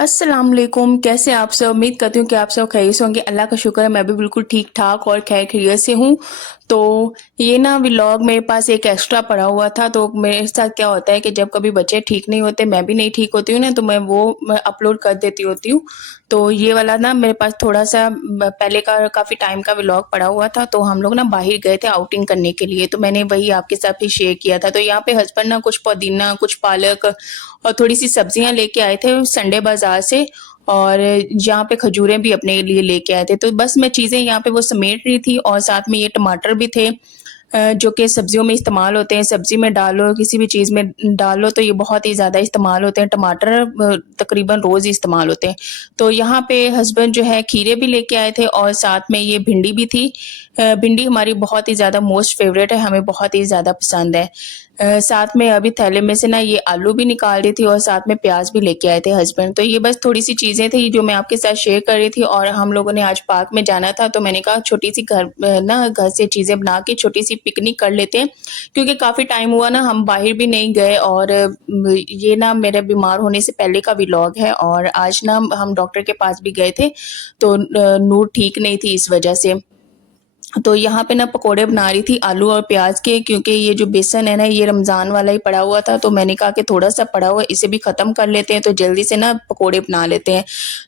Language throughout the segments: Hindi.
अस्सलाम वालेकुम। कैसे आप सब? उम्मीद करती हूँ कि आप सब खैरियत से होंगे। अल्लाह का शुक्र है मैं भी बिल्कुल ठीक-ठाक और खैर खैरियत से हूँ। तो ये ना व्लॉग मेरे पास एक एक्स्ट्रा पड़ा हुआ था, तो मेरे साथ क्या होता है कि जब कभी बच्चे ठीक नहीं होते, मैं भी नहीं ठीक होती हूँ ना, तो मैं अपलोड कर देती होती हूँ। तो ये वाला ना मेरे पास थोड़ा-सा पहले का काफ़ी टाइम का व्लॉग पड़ा हुआ था, तो हम लोग ना बाहर गए थे आउटिंग करने के लिए, तो मैंने वही आपके साथ भी शेयर किया था। तो यहाँ पे हस्बैंड ना कुछ पुदीना, कुछ पालक और थोड़ी-सी सब्जियाँ लेके आए थे संडे बाज़ार से, और यहाँ पे खजूरें भी अपने लिए लेके आए थे। तो बस मैं चीज़ें यहाँ पे वो समेट रही थी, और साथ में ये टमाटर भी थे, जो कि सब्जियों में इस्तेमाल होते हैं। सब्ज़ी में डालो, किसी भी चीज़ में डालो तो ये बहुत ही ज़्यादा इस्तेमाल होते हैं। टमाटर तकरीबन रोज़ ही इस्तेमाल होते हैं। तो यहाँ पे हस्बैंड जो है खीरे भी लेके आए थे, और साथ में ये भिंडी भी थी। भिंडी हमारी बहुत ही ज़्यादा मोस्ट फ़ेवरेट है, हमें बहुत ही ज़्यादा पसंद है। साथ में अभी थैले में से ना ये आलू भी निकाल रही थी, और साथ में प्याज़ भी लेके आए थे हस्बैंड। तो ये बस थोड़ी-सी चीज़ें थी जो मैं आपके साथ शेयर कर रही थी, और हम लोगों ने आज पार्क में जाना था, तो मैंने कहा छोटी-सी घर से चीज़ें बना के छोटी-सी पिकनिक कर लेते हैं, क्योंकि काफ़ी टाइम हुआ ना हम बाहर भी नहीं गए। और ये ना मेरे बीमार होने से पहले का व्लॉग है, और आज ना हम डॉक्टर के पास भी गए थे, तो नूर ठीक नहीं थी इस वजह से। तो यहाँ पे ना पकोड़े बना रही थी आलू और प्याज के, क्योंकि ये जो बेसन है ना ये रमज़ान वाला ही पड़ा हुआ था, तो मैंने कहा कि थोड़ा-सा पड़ा हुआ है इसे भी ख़त्म कर लेते हैं, तो जल्दी से ना पकोड़े बना लेते हैं।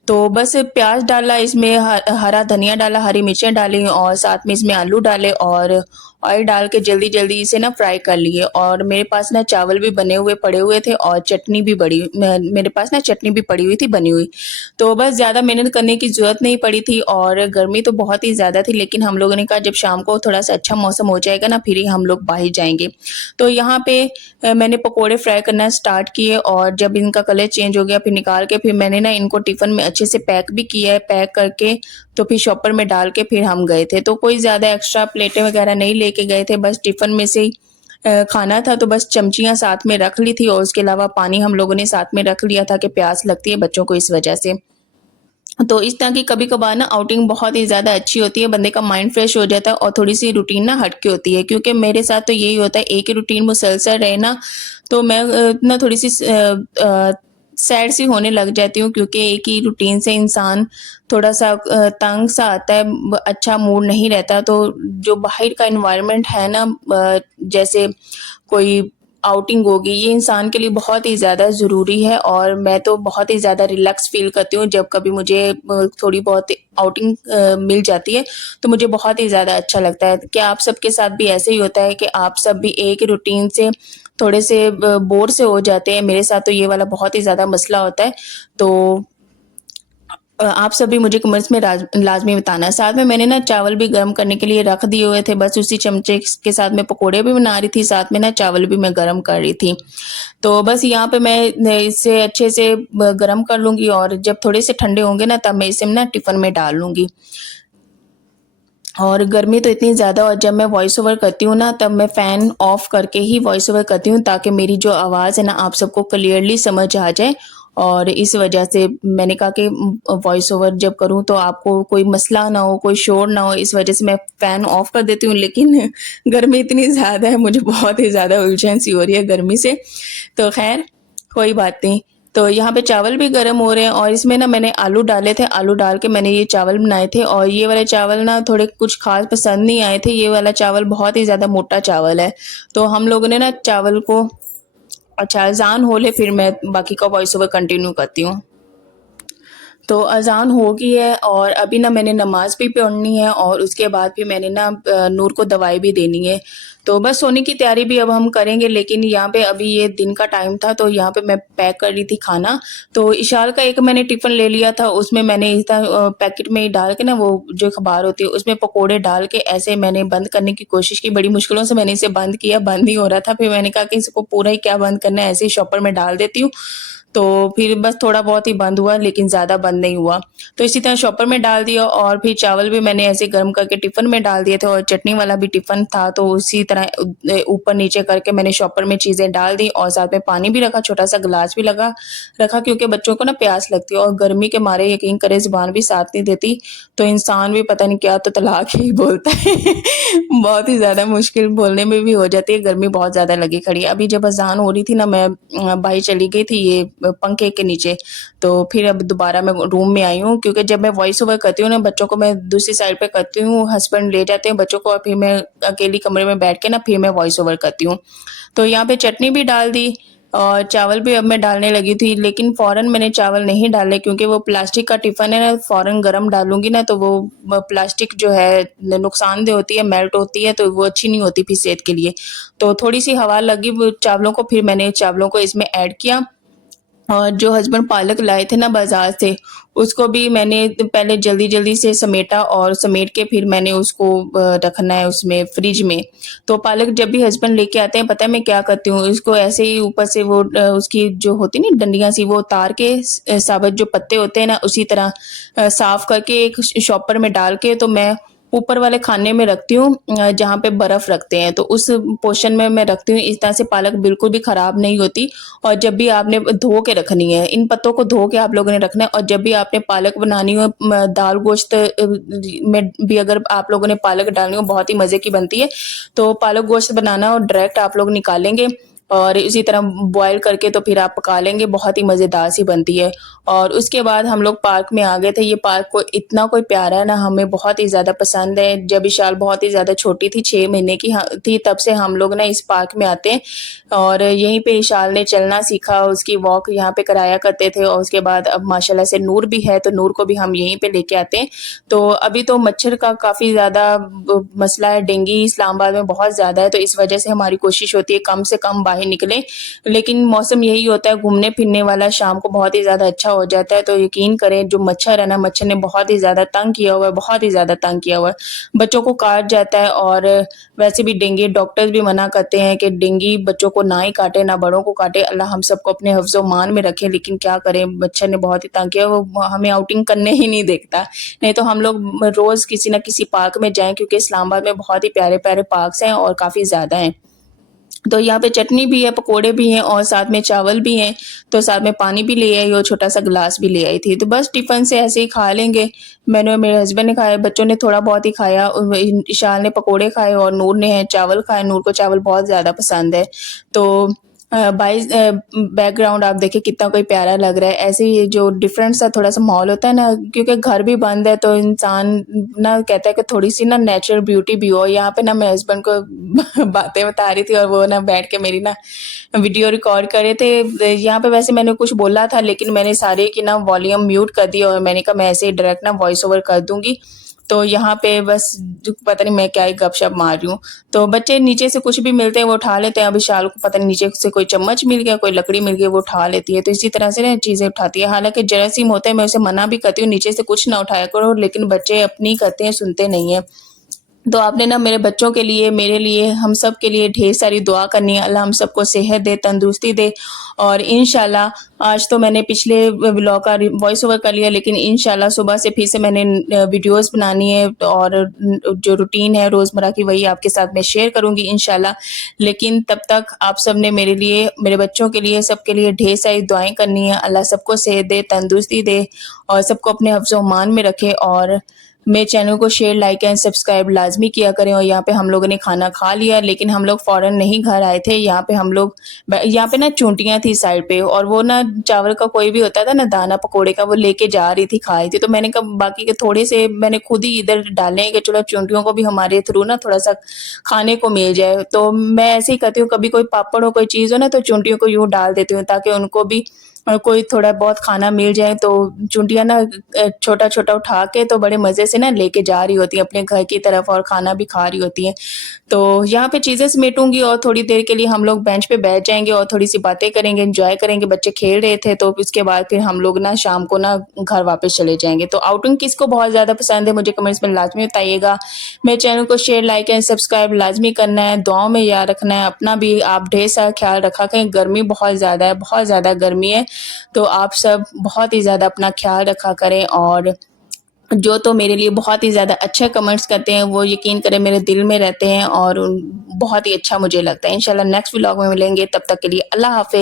तो बस प्याज डाला इसमें, हरा धनिया डाला, हरी मिर्चें डाली, और साथ में इसमें आलू डाले, और ऑयल डाल के जल्दी-जल्दी इसे ना फ्राई कर लिए। और मेरे पास ना चावल भी बने हुए पड़े हुए थे, और चटनी भी मेरे पास ना चटनी भी पड़ी हुई थी बनी हुई। तो बस ज़्यादा मेहनत करने की ज़रूरत नहीं पड़ी थी, और गर्मी तो बहुत ही ज़्यादा थी, लेकिन हम लोगों ने कहा जब शाम को थोड़ा-सा अच्छा मौसम हो जाएगा ना, फिर ही हम लोग बाहर जाएँगे। तो यहाँ पे मैंने पकोड़े फ्राई करना स्टार्ट किए, और जब इनका कलर चेंज हो गया फिर निकाल के फिर मैंने ना इनको टिफ़िन में अच्छे से पैक भी किया है। पैक करके तो फिर शॉपर में डाल के फिर हम गए थे। तो कोई ज़्यादा एक्स्ट्रा प्लेटें वगैरह नहीं लेके गए थे, बस टिफ़िन में से ही खाना था, तो बस चमचियाँ साथ में रख ली थी, और उसके अलावा पानी हम लोगों ने साथ में रख लिया था कि प्यास लगती है बच्चों को इस वजह से। तो इस तरह की कभी-कभार ना आउटिंग बहुत ही ज़्यादा अच्छी होती है, बंदे का माइंड फ्रेश हो जाता है, और थोड़ी-सी रूटीन ना हट के होती है, क्योंकि मेरे साथ तो यही होता है, एक ही रूटीन मुसलसल रहे ना, तो मैं ना थोड़ी-सी सैड सी होने लग जाती हूँ, क्योंकि एक ही रूटीन से इंसान थोड़ा-सा तंग सा आता है, अच्छा मूड नहीं रहता। तो जो बाहर का एनवायरनमेंट है ना, जैसे कोई आउटिंग होगी, ये इंसान के लिए बहुत ही ज़्यादा ज़रूरी है, और मैं तो बहुत ही ज़्यादा रिलैक्स फ़ील करती हूँ जब कभी मुझे थोड़ी बहुत आउटिंग मिल जाती है, तो मुझे बहुत ही ज़्यादा अच्छा लगता है। क्या आप सबके साथ भी ऐसे ही होता है कि आप सब भी एक ही रूटीन से थोड़े से बोर से हो जाते हैं? मेरे साथ तो ये वाला बहुत ही ज़्यादा मसला होता है। तो आप सभी मुझे कमेंट्स में लाज़मी बताना। साथ में मैंने ना चावल भी गरम करने के लिए रख दिए हुए थे, बस उसी चमचे के साथ मैं पकोड़े भी बना रही थी, साथ में ना चावल भी मैं गरम कर रही थी। तो बस यहाँ पे मैं न इसे अच्छे से गरम कर लूँगी, और जब थोड़े से ठंडे होंगे ना तब मैं इसे ना टिफ़िन में डाल लूँगी। और गर्मी तो इतनी ज़्यादा, और जब मैं वॉइस ओवर करती हूँ ना तब मैं फ़ैन ऑफ करके ही वॉइस ओवर करती हूँ, ताकि मेरी जो आवाज़ है ना आप सबको क्लियरली समझ आ जाए। और इस वजह से मैंने कहा कि वॉइस ओवर जब करूँ तो आपको कोई मसला ना हो, कोई शोर ना हो, इस वजह से मैं फ़ैन ऑफ कर देती हूँ। लेकिन गर्मी इतनी ज़्यादा है, मुझे बहुत ही ज़्यादा उलझन सी हो रही है गर्मी से। तो ख़ैर कोई बात नहीं। तो यहाँ पे चावल भी गरम हो रहे हैं, और इसमें ना मैंने आलू डाले थे, आलू डाल के मैंने ये चावल बनाए थे, और ये वाले चावल ना थोड़े कुछ ख़ास पसंद नहीं आए थे। ये वाला चावल बहुत ही ज़्यादा मोटा चावल है। तो हम लोगों ने ना चावल को, अच्छा अज़ान हो ले फिर मैं बाकी का वॉइस ओवर कंटिन्यू करती हूँ। तो अज़ान हो गई है, और अभी ना मैंने नमाज़ भी पढ़नी है, और उसके बाद फिर मैंने ना नूर को दवाई भी देनी है। तो बस सोने की तैयारी भी अब हम करेंगे, लेकिन यहाँ पे अभी ये दिन का टाइम था, तो यहाँ पे मैं पैक कर रही थी खाना। तो इशाल का एक मैंने टिफ़िन ले लिया था, उसमें मैंने इस तरह पैकेट में ही डाल के ना, वो जो अखबार होती है उसमें पकोड़े डाल के ऐसे मैंने बंद करने की कोशिश की। बड़ी मुश्किलों से मैंने इसे बंद किया, बंद नहीं हो रहा था। फिर मैंने कहा कि इसको पूरा ही क्या बंद करना है, ऐसे ही शॉपर में डाल देती हूँ। तो फिर बस थोड़ा बहुत ही बंद हुआ, लेकिन ज़्यादा बंद नहीं हुआ। तो इसी तरह शॉपर में डाल दिया, और फिर चावल भी मैंने ऐसे गर्म करके टिफ़िन में डाल दिए थे, और चटनी वाला भी टिफ़िन था, तो उसी तरह ऊपर-नीचे करके मैंने शॉपर में चीज़ें डाल दी, और साथ में पानी भी रखा, छोटा-सा गिलास भी रखा, क्योंकि बच्चों को ना प्यास लगती है, और गर्मी के मारे यकीन करें ज़ुबान भी साथ नहीं देती, तो इंसान भी पता नहीं क्या तो तलाक ही बोलता है। बहुत ही ज़्यादा मुश्किल बोलने में भी हो जाती है, गर्मी बहुत ज़्यादा लगी खड़ी है। अभी जब अज़ान हो रही थी ना, मैं बाहर चली गई थी, ये पंखे के नीचे। तो फिर अब दोबारा मैं रूम में आई हूँ, क्योंकि जब मैं वॉइस ओवर करती हूँ ना, बच्चों को मैं दूसरी साइड पे करती हूँ, हस्बैंड ले जाते हैं बच्चों को और फिर मैं अकेली कमरे में बैठ के ना फिर मैं वॉइस ओवर करती हूँ। तो यहाँ पे चटनी भी डाल दी और चावल भी अब मैं डालने लगी थी, लेकिन फ़ौरन मैंने चावल नहीं डाले, क्योंकि वो प्लास्टिक का टिफ़िन है ना, फ़ौरन गरम डालूँगी ना तो वो प्लास्टिक जो है नुकसानदेह होती है, मेल्ट होती है, तो वो अच्छी नहीं होती फिर सेहत के लिए। तो थोड़ी-सी हवा लगी वो चावलों को, फिर मैंने चावलों को इसमें ऐड किया। और जो हस्बैंड पालक लाए थे ना बाज़ार से, उसको भी मैंने पहले जल्दी-जल्दी से समेटा और समेट के फिर मैंने उसको रखना है उसमें फ्रिज में। तो पालक जब भी हस्बैंड लेके आते हैं, पता है मैं क्या करती हूँ, उसको ऐसे ही ऊपर से वो उसकी जो होती है ना डंडियाँ सी, वो उतार के साबुत जो पत्ते होते हैं ना, उसी तरह साफ करके एक शॉपर में डाल के तो मैं ऊपर वाले खाने में रखती हूँ, जहाँ पे बर्फ़ रखते हैं, तो उस पोर्शन में मैं रखती हूँ। इस तरह से पालक बिल्कुल भी खराब नहीं होती। और जब भी आपने धो के रखनी है, इन पत्तों को धो के आप लोगों ने रखना है, और जब भी आपने पालक बनानी हो दाल गोश्त में भी अगर आप लोगों ने पालक डालनी हो, बहुत ही मज़े की बनती है। तो पालक गोश्त बनाना और डायरेक्ट आप लोग निकालेंगे और इसी तरह बॉयल करके तो फिर आप पका लेंगे, बहुत ही मज़ेदार सी बनती है। और उसके बाद हम लोग पार्क में आ गए थे। ये पार्क को इतना कोई प्यारा है ना, हमें बहुत ही ज़्यादा पसंद है। जब इशाल बहुत ही ज़्यादा छोटी थी, 6 महीने की थी, तब से हम लोग ना इस पार्क में आते हैं और यहीं पे इशाल ने चलना सीखा, उसकी वॉक यहाँ पे कराया करते थे और उसके बाद अब माशाल्लाह से नूर भी है, तो नूर को भी हम यहीं पे लेके आते हैं। तो अभी तो मच्छर का काफ़ी ज़्यादा मसला है, डेंगू इस्लामाबाद में बहुत ज़्यादा है, तो इस वजह से हमारी कोशिश होती है कम से कम बाहर निकलें। लेकिन मौसम यही होता है घूमने-फिरने वाला, शाम को बहुत ही ज़्यादा अच्छा हो जाता है, तो यकीन करें जो मच्छर है ना, मच्छर ने बहुत ही ज़्यादा तंग किया हुआ है, बहुत ही ज़्यादा तंग किया हुआ है। बच्चों को काट जाता है और वैसे भी डेंगू डॉक्टर्स भी मना करते हैं कि डेंगू बच्चों को ना ही काटे, ना बड़ों को काटे। अल्लाह हम सबको अपने हिफ्ज़-ओ-मान में रखे, लेकिन क्या करें, मच्छर ने बहुत ही तंग किया, वो हमें आउटिंग करने ही नहीं देता। नहीं तो हम लोग रोज़ किसी न किसी पार्क में जाएँ, क्योंकि इस्लामाबाद में बहुत ही प्यारे-प्यारे पार्क्स हैं और काफ़ी ज़्यादा हैं। तो यहाँ पे चटनी भी है, पकोड़े भी हैं और साथ में चावल भी हैं, तो साथ में पानी भी ले आई और छोटा-सा ग्लास भी ले आई थी। तो बस टिफ़िन से ऐसे ही खा लेंगे। मैंने और मेरे हस्बैंड ने खाया, बच्चों ने थोड़ा बहुत ही खाया, इशान ने पकोड़े खाए और नूर ने चावल खाए, नूर को चावल बहुत ज़्यादा पसंद है। तो बैकग्राउंड आप देखिए कितना कोई प्यारा लग रहा है। ऐसे ही जो डिफरेंट सा थोड़ा-सा माहौल होता है ना, क्योंकि घर भी बंद है तो इंसान ना कहता है कि थोड़ी-सी ना नेचुरल ब्यूटी भी हो। यहाँ पे ना मैं हस्बैंड को बातें बता रही थी और वो ना बैठ के मेरी ना वीडियो रिकॉर्ड कर रहे थे। यहाँ पे वैसे मैंने कुछ बोला था, लेकिन मैंने सारे की ना वॉल्यूम म्यूट कर दिया और मैंने कहा मैं ऐसे ही डायरेक्ट ना वॉइस ओवर कर दूँगी। तो यहाँ पे बस पता नहीं मैं क्या ही गपशप मार रही हूँ। तो बच्चे नीचे से कुछ भी मिलते हैं वो उठा लेते हैं। अब विशाल को पता नहीं नीचे से कोई चम्मच मिल गया, कोई लकड़ी मिल गई, वो उठा लेती है। तो इसी तरह से ना चीज़ें उठाती है। हालाँकि जरासीम होता है, मैं उसे मना भी करती हूँ नीचे से कुछ ना उठाया करो, लेकिन बच्चे अपनी करते हैं, सुनते नहीं हैं। तो आपने ना मेरे बच्चों के लिए, मेरे लिए, हम सब के लिए ढेर सारी दुआ करनी है। अल्लाह हम सबको सेहत दे, तंदुरुस्ती दे और इंशाल्लाह आज तो मैंने पिछले व्लॉग का वॉइस ओवर कर लिया, लेकिन इंशाल्लाह सुबह से फिर से मैंने वीडियोज़ बनानी है और जो रूटीन है रोज़मर्रा की वही आपके साथ मैं शेयर करूँगी इंशाल्लाह। लेकिन तब तक आप सब ने मेरे लिए, मेरे बच्चों के लिए, सबके लिए ढेर सारी दुआएँ करनी है। अल्लाह सबको सेहत दे, तंदुरुस्ती दे और सबको अपने हिफ्ज़-ओ-मान में रखे और मेरे चैनल को शेयर, लाइक एंड सब्सक्राइब लाज़मी किया करें। और यहाँ पे हम लोगों ने खाना खा लिया, लेकिन हम लोग फ़ौरन नहीं घर आए थे। यहाँ पे हम लोग यहाँ पे ना चूंटियाँ थी साइड पे और वो ना चावल का कोई भी होता था ना दाना पकोड़े का, वो लेके जा रही थी, खा रही थी। तो मैंने कहा बाकी के थोड़े से मैंने खुद ही इधर डाले हैं कि चलो चूंटियों को भी हमारे थ्रू ना थोड़ा-सा खाने को मिल जाए। तो मैं ऐसे ही करती हूँ, कभी कोई पापड़ हो, कोई चीज़ हो ना, तो चूंटियों को यूँ डाल देती हूँ ताकि उनको भी कोई थोड़ा बहुत खाना मिल जाए। तो चूंटियाँ ना छोटा-छोटा उठा के तो बड़े मज़े से ना लेके जा रही होती हैं अपने घर की तरफ और खाना भी खा रही होती हैं। तो यहाँ पे चीज़ें समेटूँगी और थोड़ी देर के लिए हम लोग बेंच पे बैठ जाएँगे और थोड़ी-सी बातें करेंगे, एन्जॉय करेंगे। बच्चे खेल रहे थे, तो उसके बाद फिर हम लोग ना शाम को ना घर वापस चले जाएँगे। तो आउटिंग किसको बहुत ज़्यादा पसंद है, मुझे कमेंट्स में लाज़मी बताइएगा। मेरे चैनल को शेयर, लाइक एंड सब्सक्राइब लाज़मी करना है, दुआओं में याद रखना है। अपना भी आप ढेर सारा ख़्याल रखा करें, गर्मी बहुत ज़्यादा है, बहुत ज़्यादा गर्मी है। तो आप सब बहुत ही ज़्यादा अपना ख़्याल रखा करें और जो तो मेरे लिए बहुत ही ज़्यादा अच्छे कमेंट्स करते हैं, वो यकीन करें मेरे दिल में रहते हैं और बहुत ही अच्छा मुझे लगता है। इंशाल्लाह नेक्स्ट व्लॉग में मिलेंगे, तब तक के लिए अल्लाह हाफ़िज़।